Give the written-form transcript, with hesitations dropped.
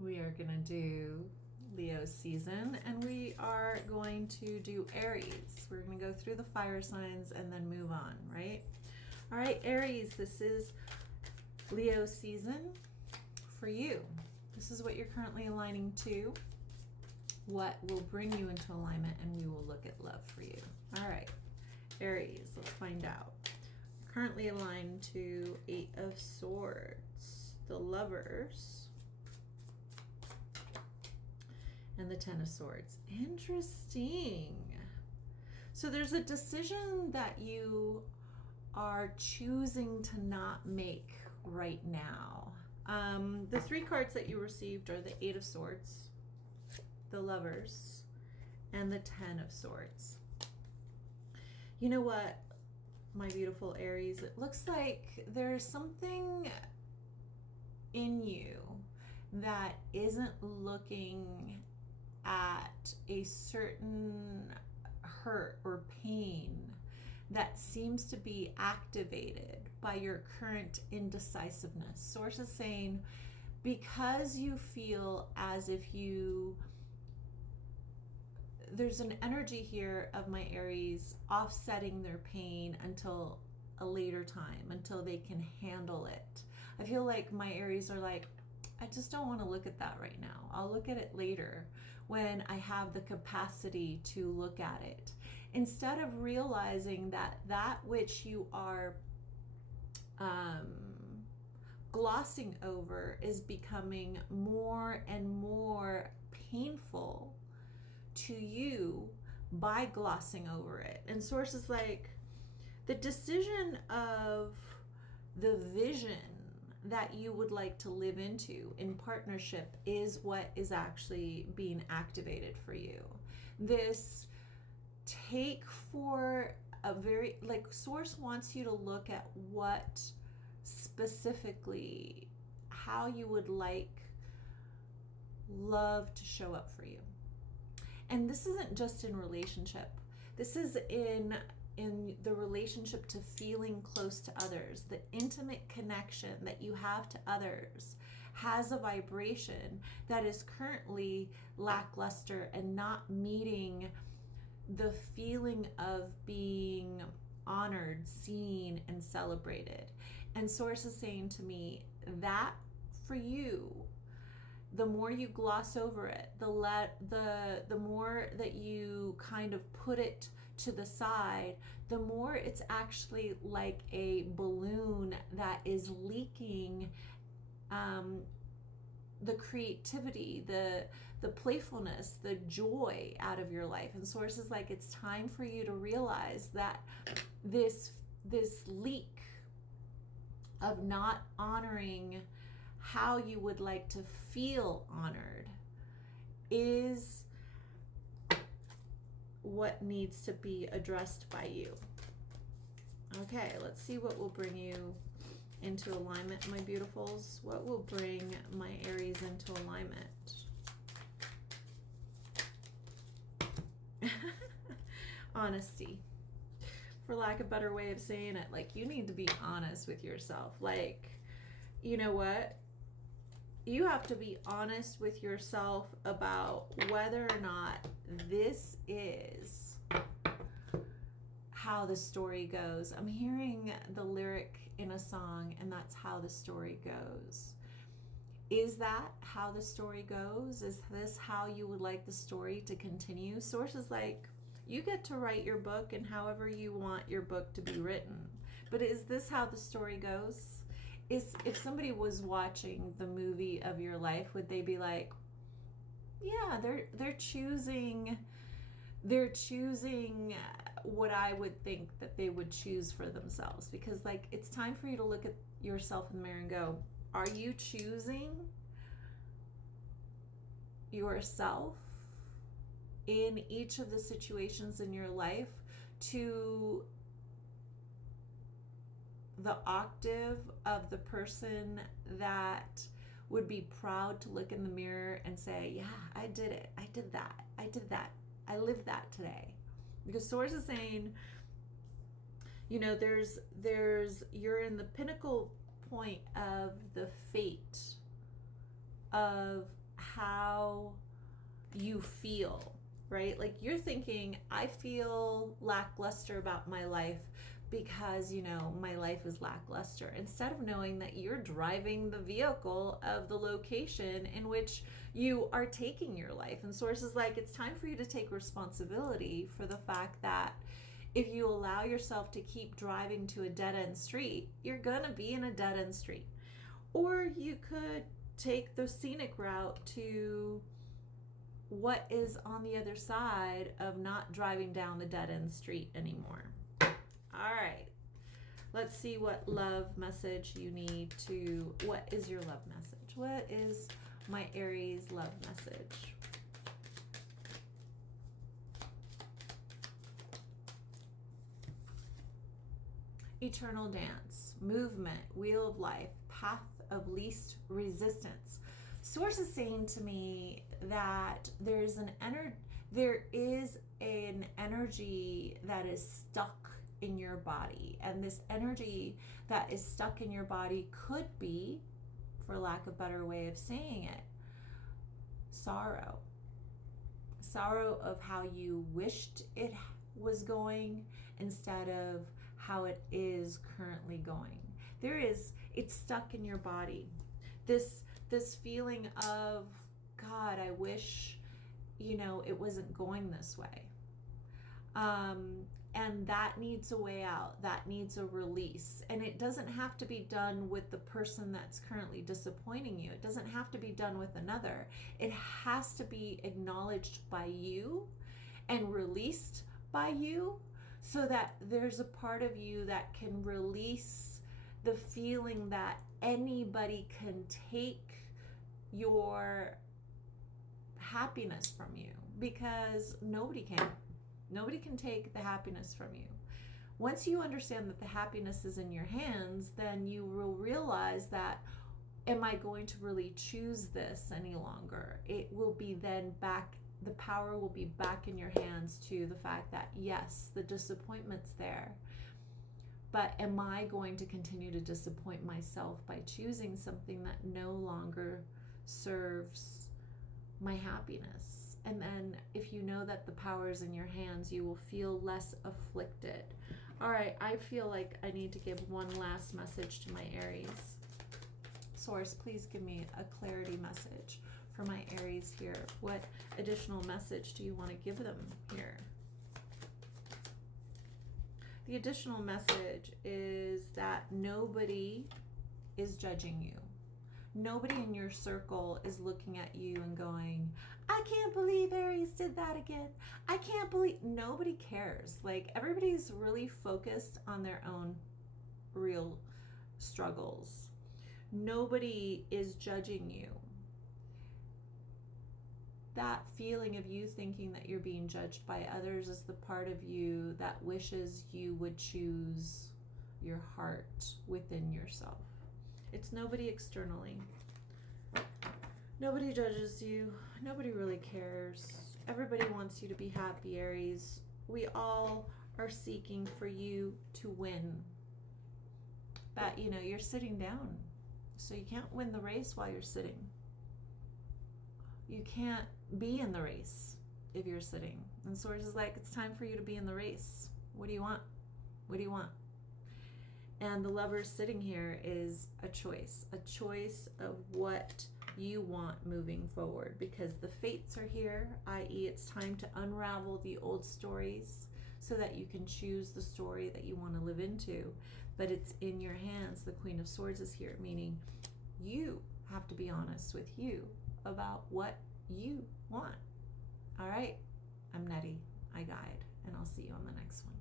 We are going to do Leo season, and we are going to do Aries. We're going to go through the fire signs and then move on, right? All right, Aries, this is Leo season for you. This is what you're currently aligning to, what will bring you into alignment, and we will look at love for you. All right, Aries, let's find out. Currently aligned to Eight of Swords, the Lovers, and the Ten of Swords. Interesting. So there's a decision that you are choosing to not make right now. The three cards that you received are the Eight of Swords, the Lovers, and the Ten of Swords. You know what, my beautiful Aries, it looks like there's something in you that isn't looking at a certain hurt or pain that seems to be activated by your current indecisiveness. Source is saying because you feel as if there's an energy here of my Aries offsetting their pain until a later time, until they can handle it. I feel like my Aries are like, I just don't want to look at that right now. I'll look at it later when I have the capacity to look at it. Instead of realizing that that which you are glossing over is becoming more and more painful to you by glossing over it. And Source is like, the decision of the vision that you would like to live into in partnership is what is actually being activated for you. This take for a very, like, Source wants you to look at what specifically, how you would like love to show up for you. And this isn't just in relationship. This is in the relationship to feeling close to others. The intimate connection that you have to others has a vibration that is currently lackluster and not meeting the feeling of being honored, seen, and celebrated. And Source is saying to me that for you, the more you gloss over it, the more that you kind of put it to the side, the more it's actually like a balloon that is leaking the creativity, the playfulness, the joy out of your life. And Source is like, it's time for you to realize that this leak of not honoring how you would like to feel honored is what needs to be addressed by you. Okay, let's see what will bring you into alignment, my beautifuls. What will bring my Aries into alignment? Honesty. For lack of a better way of saying it, like, you need to be honest with yourself. Like, you know what? You have to be honest with yourself about whether or not this is how the story goes. I'm hearing the lyric in a song, and that's how the story goes. Is that how the story goes? Is this how you would like the story to continue? Source is like, you get to write your book and however you want your book to be written. But is this how the story goes? If somebody was watching the movie of your life, would they be like, yeah, they're choosing what I would think that they would choose for themselves? Because, like, it's time for you to look at yourself in the mirror and go, are you choosing yourself in each of the situations in your life to the octave of the person that would be proud to look in the mirror and say, yeah, I did it. I did that. I did that. I lived that today. Because Source is saying, you know, you're in the pinnacle point of the fate of how you feel, right? Like you're thinking, I feel lackluster about my life because, my life is lackluster, instead of knowing that you're driving the vehicle of the location in which you are taking your life. And Source is like, it's time for you to take responsibility for the fact that if you allow yourself to keep driving to a dead-end street, you're gonna be in a dead-end street. Or you could take the scenic route to what is on the other side of not driving down the dead-end street anymore. All right, let's see what love message you need to, what is your love message? What is my Aries love message? Eternal dance, movement, wheel of life, path of least resistance. Source is saying to me that there is an energy that is stuck in your body, and this energy that is stuck in your body could be, for lack of a better way of saying it, sorrow of how you wished it was going instead of how it is currently going. It's stuck in your body, this feeling of, God, I wish it wasn't going this way. And that needs a way out, that needs a release. And it doesn't have to be done with the person that's currently disappointing you. It doesn't have to be done with another. It has to be acknowledged by you and released by you, so that there's a part of you that can release the feeling that anybody can take your happiness from you, because nobody can. Nobody can take the happiness from you. Once you understand that the happiness is in your hands, then you will realize that, am I going to really choose this any longer? It will be then back, the power will be back in your hands to the fact that, yes, the disappointment's there, but am I going to continue to disappoint myself by choosing something that no longer serves my happiness? And then if you know that the power is in your hands, you will feel less afflicted. All right, I feel like I need to give one last message to my Aries. Source, please give me a clarity message for my Aries here. What additional message do you want to give them here? The additional message is that nobody is judging you. Nobody in your circle is looking at you and going, I can't believe Aries did that again. I can't believe, nobody cares. Like, everybody's really focused on their own real struggles. Nobody is judging you. That feeling of you thinking that you're being judged by others is the part of you that wishes you would choose your heart within yourself. It's nobody externally. Nobody judges you. Nobody really cares. Everybody wants you to be happy, Aries. We all are seeking for you to win. But, you're sitting down. So you can't win the race while you're sitting. You can't be in the race if you're sitting. And Source is like, it's time for you to be in the race. What do you want? What do you want? And the Lovers sitting here is a choice of what you want moving forward, because the fates are here, i.e. it's time to unravel the old stories so that you can choose the story that you want to live into. But it's in your hands. The Queen of Swords is here, meaning you have to be honest with you about what you want. All right, I'm Nettie, I guide, and I'll see you on the next one.